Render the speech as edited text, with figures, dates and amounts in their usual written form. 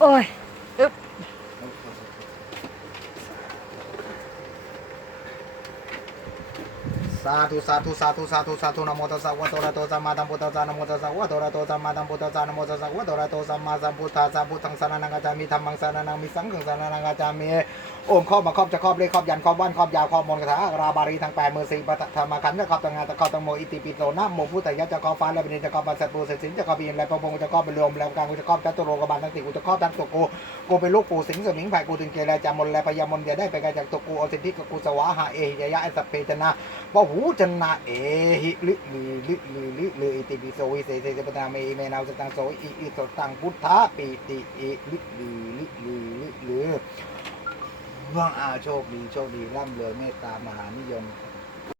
โอ้ยอึ๊บสาธุสาธุสาธุสาธุสาธุนะโมตัสสะวะโตอะระโตสัมมาสัมพุทธัสสะนะโมตัสสะวะโตอะระโตสัมมาสัมพุทธัสสะนะโมตัสสะวะโตอะระโตสัมมาสัมพุทธัสสะพุทธังสรณังคัจฉามิธัมมังสรณังมิสังฆังสรณังคัจฉามิโอมครอบมาครอบจะครอบเลขครอบยันครอบวันครอบยาวครอบมนต์คาถาราบารีทั้ง8 มือ4ปฐธรรมขันธ์จะครอบตั้งงานจะครอบตั้งโมอิติปิโสนะโมพุทธายะจะครอบฟ้าและเป็นจะครอบปัสสัตปูเศษสินจะครอบปีนและพระพงศ์จะครอบเป็นรวมแล้วกลางกูจะครอบจัตุโลกบาลทั้ง4กูจะครอบทั้งตัวกูเป็นลูกปู่สิงห์สมิงไผ่กูถึงเกลจามนและพยามนอย่าได้ไปไกลจากตัวกูเอาสิทธิกับกูสวะหาเอหิยะไอสัพเพจนะปะหูจนะเอหิลิลิอิติปิโสวิเศษเสปตาเมเมนาวสตังโสอิสตังพุทธะปิติลิว่าโชคดีร่ำรวยเมตตามหานิยม